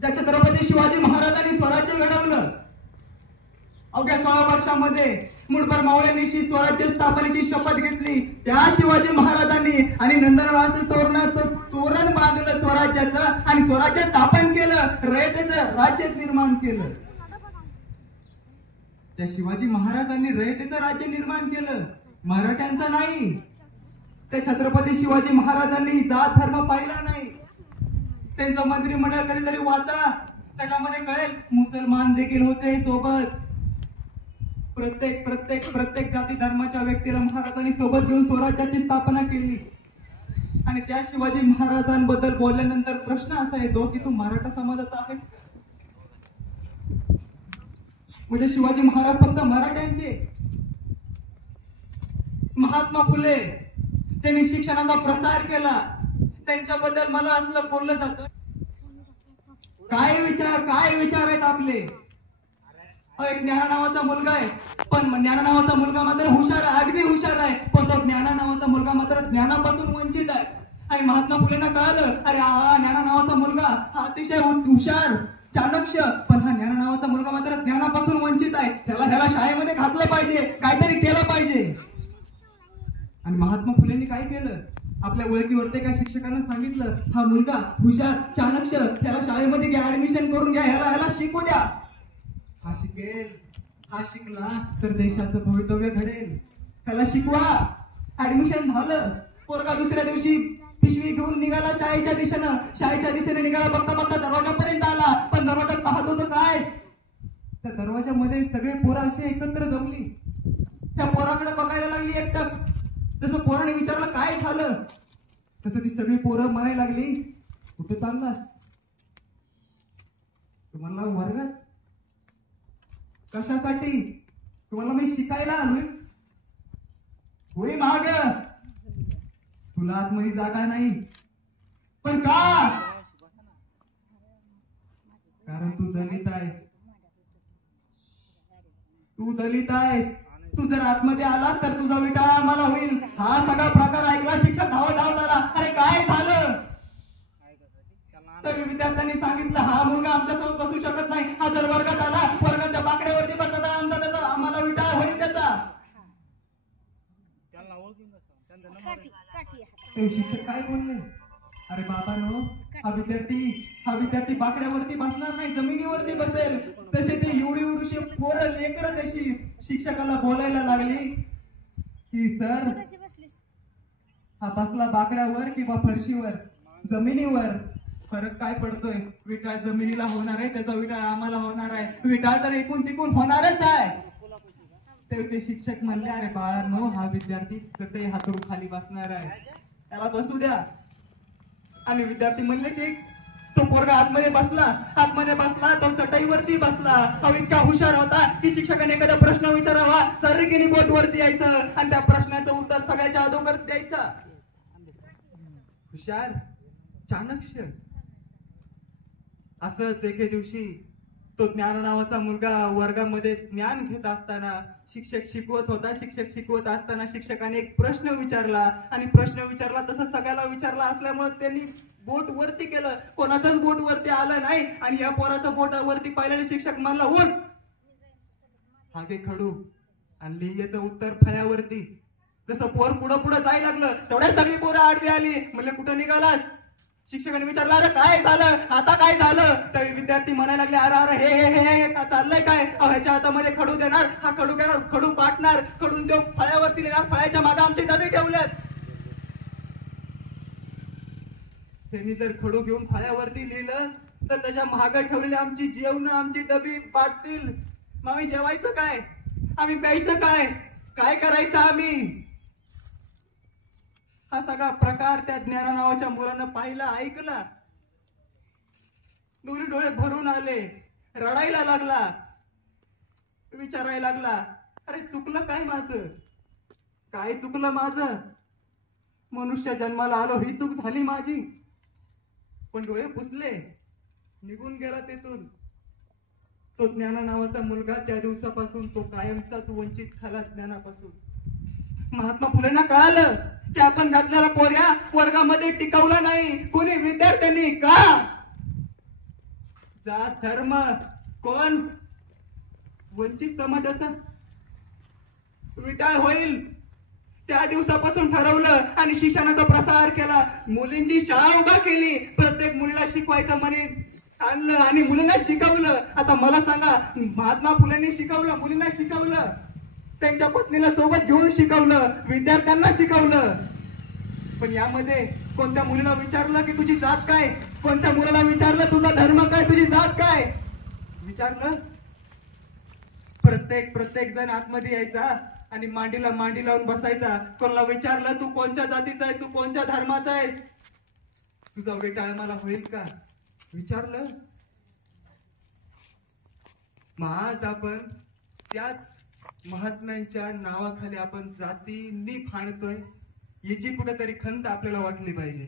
ज्या छत्रपती शिवाजी महाराजांनी स्वराज्य घडवलं, अवघ्या 16 वर्षामध्ये मुठभर मावळ्यांनी स्वराज्य स्थापनेची शपथ घेतली, त्या शिवाजी महाराजांनी आणि नंदनवाचं तोरण बांधलं स्वराज्याचं आणि स्वराज्य स्थापन केलं, रयतेचं राज्य निर्माण केलं. त्या शिवाजी महाराजांनी रयतेचं राज्य निर्माण केलं, मराठ्यांचं नाही. त्या छत्रपती शिवाजी महाराजांनी जात धर्म पाहिला नाही. त्यांचं मंत्रिमंडळ कधीतरी वाचा, त्याच्यामध्ये कळेल मुसलमान देखील होते सोबत. प्रत्येक जाती धर्माच्या व्यक्तीला महाराजांनी सोबत घेऊन स्वराज्याची स्थापना केली. आणि त्या शिवाजी महाराजांबद्दल बोलल्यानंतर प्रश्न असा येतो की तू मराठा समाजाचा आहेस का? म्हणजे शिवाजी महाराज फक्त मराठ्यांचे? महात्मा फुले त्यांनी शिक्षणाचा प्रसार केला, त्यांच्याबद्दल मला असलं बोललं जातं. काय विचार आहेत आपले? एक ज्ञाना नावाचा मुलगा आहे, पण ज्ञाना नावाचा मुलगा मात्र हुशार आहे, अगदी हुशार आहे, पण तो ज्ञाना नावाचा मुलगा मात्र ज्ञानापासून वंचित आहे. आणि महात्मा फुलेंना कळालं, अरे हा ज्ञाना नावाचा मुलगा हा अतिशय हुशार चाणक्य, पण हा ज्ञाना नावाचा मुलगा मात्र ज्ञानापासून वंचित आहे, ह्याला शाळेमध्ये घातलं पाहिजे, काहीतरी केलं पाहिजे. आणि महात्मा फुलेंनी काय केलं? आपल्या ओळखीवरती काय शिक्षकांना सांगितलं, हा मुलगा हुशार चाणक्य, त्याला शाळेमध्ये घ्या, ऍडमिशन करून घ्या, ह्याला शिकू द्या. हा शिकेल, हा शिकला तर देशाचं भवितव्य घडेल, त्याला शिकवा. ऍडमिशन झालं, पोरगा दुसऱ्या दिवशी पिशवी घेऊन निघाला शाळेच्या दिशेने निघाला. बघता दरवाजापर्यंत आला, पण दरवाजात पाहत होतं काय? त्या दरवाजामध्ये सगळे पोरं असे एकत्र जमली. त्या पोराकडे बघायला लागली एकटक. जसं पोराने विचारलं काय झालं, तसं ती सगळी पोरं म्हणायला लागली, कुठे चाललास? तुम्हाला वर्गात कशासाठी? तुम्हाला मी शिकायला आलोय. होय माग, तुला आतमध्ये जागा नाही. पण का? कारण तू दलित आहेस. तू जर आतमध्ये आलास तर तुझा विटाळा आम्हाला होईल. हा सगळा प्रकार ऐकला शिक्षक धावत आला. अरे काय झालं? तर विद्यार्थ्यांनी सांगितलं, हा मुलगा आमच्यासोबत बसू शकत नाही. हा जर वर्गात आला, वर्गाच्या बाकड्यावरती बसला तर त्याचा आम्हाला विटाळा होईल त्याचा. शिक्षक काय बोलले? अरे बाबांनो, हा विद्यार्थी बाकड्यावरती बसणार नाही, जमिनीवरती बसेल. तसे ते एवढी पोरं लेकरं तशी शिक्षकाला बोलायला लागली की सर, हा बसला बाकड्यावर किंवा फरशीवर, जमिनीवर फरक काय पडतोय? विटाळ जमिनीला होणार आहे, त्याचा विटाळ आम्हाला होणार आहे. विटाळ तर एकूण तिकून होणारच आहे. ते शिक्षक म्हणले, अरे बाळांनो, हा विद्यार्थी चटई हातरून खाली बसणार आहे, त्याला बसू द्या. आणि विद्यार्थी म्हणले ठीक. तो पोरगा आतमध्ये बसला, तो चटईवरती बसला. तो इतका हुशार होता की शिक्षकाने एखादा प्रश्न विचारावा, सर्रिकीने बोट वरती यायचं आणि त्या प्रश्नाचं उत्तर सगळ्याच्या अगोदर द्यायचं. हुशार चाणक्य. असंच एके दिवशी तो ज्ञान नावाचा मुलगा वर्गामध्ये ज्ञान घेत असताना शिक्षक शिकवत असताना शिक्षकाने एक प्रश्न विचारला. आणि प्रश्न विचारला तसं सगळ्याला विचारला असल्यामुळे त्यांनी बोट वरती केलं. कोणाचंच बोट वरती आलं नाही. आणि या पोराचं बोट वरती पाहिलेले शिक्षक म्हणला, उठ, हागे खडू आणि लिहिचं उत्तर फळ्यावरती. जसं पोर पुढं जायला लागलं, तेवढ्या सगळी पोरं आडवी आली. म्हणले, कुठं निघालास? शिक्षकाने विचारलं, अरे काय झालं, आता काय झालं? तर विद्यार्थी म्हणायला लागले, अरे हे का चाललंय काय? ह्याच्या हातामध्ये खडू देणार, हा खडू घेणार, खडू पाटणार, खडून तो फळ्यावरती नेणार, फळ्याच्या मागे आमचे डबे ठेवल्यात. त्यांनी जर खडू घेऊन फळ्यावरती लिहिलं तर त्याच्या मागे ठेवलेली आमची जेवण, आमची डबी पाटतील. मग आम्ही जेवायचं काय? आम्ही प्यायचं काय? काय करायचं आम्ही? हा सगळा प्रकार त्या ज्ञाना नावाच्या मुलानं पाहिला, ऐकला. दोन्ही डोळे भरून आले, रडायला लागला, विचारायला लागला, अरे चुकलं काय माझं? काय चुकलं माझं? मनुष्य जन्माला आलो ही चूक झाली माझी. पण डोळे पुसले, निघून गेला तेथून. तो ज्ञाना नावाचा मुलगा त्या दिवसापासून तो कायमचाच वंचित झाला ज्ञानापासून. महात्मा फुलेंना कळालं की आपण घातलेला पोऱ्या वर्गामध्ये टिकवला नाही कोणी विद्यार्थ्यांनी. का? जात धर्म कोण वंचित समाजाचा विटाळ होईल त्या दिवसापासून ठरवलं आणि शिक्षणाचा प्रसार केला. मुलींची शाळा उभा केली. प्रत्येक मुलीला शिकवायचं म्हणे आणलं आणि मुलींना शिकवलं. आता मला सांगा, महात्मा फुलेंनी शिकवलं, मुलींना शिकवलं, त्यांच्या पत्नीला सोबत घेऊन शिकवलं, विद्यार्थ्यांना शिकवलं. पण यामध्ये कोणत्या मुलीला विचारलं की तुझी जात काय? कोणत्या मुलाला विचारलं तुझा धर्म काय, तुझी जात काय? विचारलं? प्रत्येक जण आतमध्ये यायचा आणि मांडीला मांडी लावून बसायचा. कोणाला विचारलं तू कोणत्या जातीचा आहे, तू कोणत्या धर्माचा आहेस, तुझा विटाळ मला होईल का? विचारलं? मग आज आपण त्याच महात्म्यांच्या नावाखाली आपण जातींनी फाणतोय, याची कुठेतरी खंत आपल्याला वाटली पाहिजे.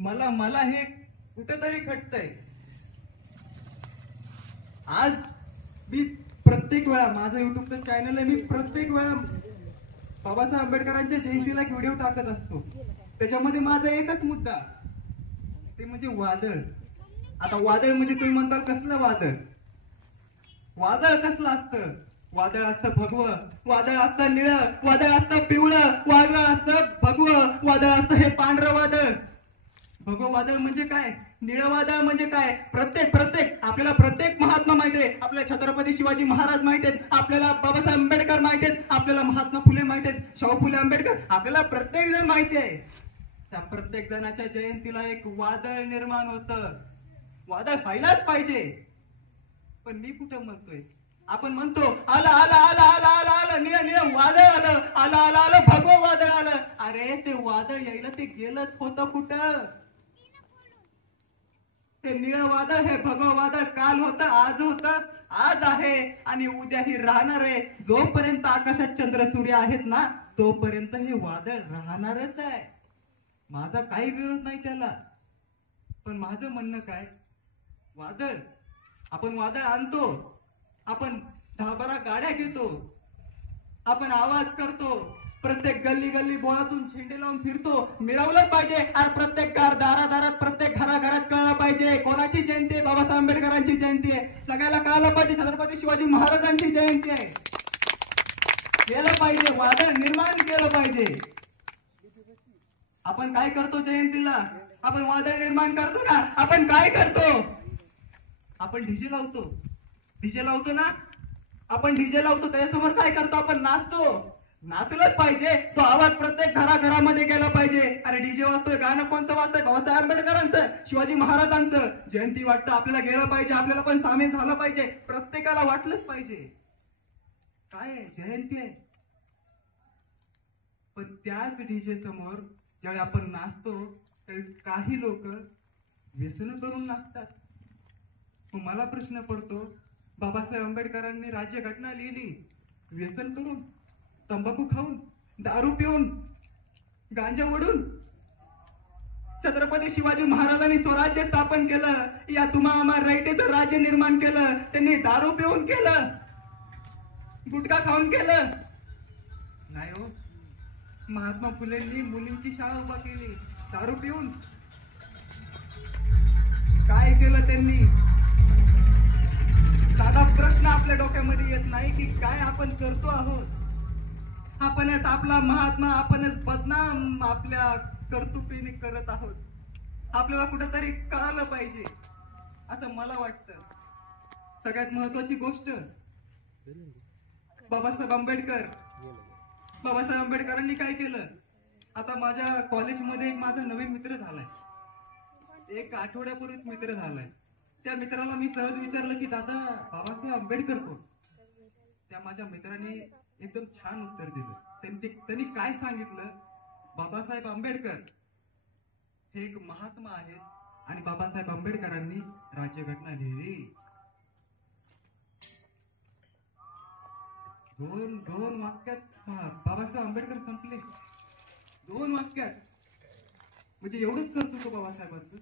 मला हे कुठेतरी खटतंय. आज मी प्रत्येक वेळा माझं युट्यूबचं चॅनल आहे, मी प्रत्येक वेळा बाबासाहेब आंबेडकरांच्या जयंतीला एक व्हिडिओ टाकत असतो. त्याच्यामध्ये माझा एकच मुद्दा, ते म्हणजे वादळ. आता वादळ म्हणजे तुम्ही म्हणताल कसलं वादळ? वादळ कसलं असतं? वादळ असतं भगवं, वादळ असतं निळं, वादळ असतं पिवळं, वादळ असतं भगवं, वादळ असतं हे पांढरं वादळ. भगवं वादळ म्हणजे काय? निळं वादळ म्हणजे काय? प्रत्येक आपल्याला प्रत्येक महात्मा माहिती आहे. आपल्याला छत्रपती शिवाजी महाराज माहिती आहेत, आपल्याला बाबासाहेब आंबेडकर माहिती आहेत, आपल्याला महात्मा फुले माहिती आहेत, शाहू फुले आंबेडकर, आपल्याला प्रत्येक जण माहिती आहे. त्या प्रत्येक जणाच्या जयंतीला एक वादळ निर्माण होतं. वादळ व्हायलाच पाहिजे. पण मी कुठं म्हणतोय? आपण म्हणतो आलं आलं आलं आलं आलं आलं निळं वादळ आलं, आलं आलं आलं भगवं वादळ आलं. अरे ते वादळ यायला ते गेलंच होतं कुठं? ते निळं वादळ हे भगवं वादळ काल होतं, आज होतं, आज आहे आणि उद्याही राहणार आहे. जोपर्यंत आकाशात चंद्र सूर्य आहेत ना, तोपर्यंत हे वादळ राहणारच आहे. माझा काही विरोध नाही त्याला. पण माझं म्हणणं काय, वादळ आपण वादळ आणतो, आपण 10-12 गाड्या घेतो, आपण आवाज करतो, प्रत्येक गल्ली गल्ली बोळातून झेंडे लावून फिरतो, मिळवलंच पाहिजे. आणि प्रत्येक दारात प्रत्येक घराघरात कळलं पाहिजे कोणाची जयंती आहे, बाबासाहेब आंबेडकरांची जयंती आहे. सगळ्याला कळलं पाहिजे छत्रपती शिवाजी महाराजांची जयंती आहे. केलं पाहिजे, वादळ निर्माण केलं पाहिजे. आपण काय करतो जयंतीला? आपण वादळ निर्माण करतो ना. आपण काय करतो? आपण डीजे लावतो ना. आपण डीजे लावतो, त्याच्यासमोर काय करतो? आपण नाचतो. नाचलंच पाहिजे. तो आवाज प्रत्येक घराघरामध्ये गेला पाहिजे. अरे डीजे वाजतोय, गाणं कोणतं वाजतंय? बाबासाहेब आंबेडकरांचं, शिवाजी महाराजांचं. जयंती वाटतं आपल्याला गेलं पाहिजे, आपल्याला पण सामील झालं पाहिजे. प्रत्येकाला वाटलंच पाहिजे. काय आहे? जयंती आहे. पण त्याच डीजे समोर ज्यावेळी आपण नाचतो त्यावेळी काही लोक व्यसन करून नाचतात. मग मला प्रश्न पडतो, बाबासाहेब आंबेडकरांनी राज्यघटना लिहिली व्यसन करून, तंबाखू खाऊन, दारू पिऊन, गांजा ओढून. छत्रपती शिवाजी महाराजांनी स्वराज्य स्थापन केलं, या तुम्हा आम्हा रयतेचं राज्य निर्माण केलं. त्यांनी दारू पिऊन केलं, गुटखा खाऊन केलं नाही हो. महात्मा फुलेंनी मुलींची शाळा उभा केली दारू पिऊन. काय केलं त्यांनी? साधा प्रश्न आपल्या डोक्यामध्ये येत नाही की काय आपण करतो आहोत? आपणच आपला महात्मा, आपणच बदनाम आपल्या कर्तृत्वाने करत आहोत. आपल्याला कुठेतरी कळालं पाहिजे असं मला वाटतं. सगळ्यात महत्वाची गोष्ट, बाबासाहेब आंबेडकरांनी काय केलं? आता माझ्या कॉलेजमध्ये माझा नवीन मित्र झालाय, 1 आठवड्यापूर्वीच मित्र झालाय. त्या मित्राला मी सहज विचारलं की दादा बाबासाहेब आंबेडकर कोण? त्या माझ्या मित्राने एकदम छान उत्तर दिलं. त्यांनी काय सांगितलं? बाबासाहेब आंबेडकर हे एक महात्मा आहेत आणि बाबासाहेब आंबेडकरांनी राज्यघटना लिहिली. दोन वाक्यात बाबासाहेब आंबेडकर संपले. 2 वाक्यात. म्हणजे एवढंच करतो तो बाबासाहेबांचं.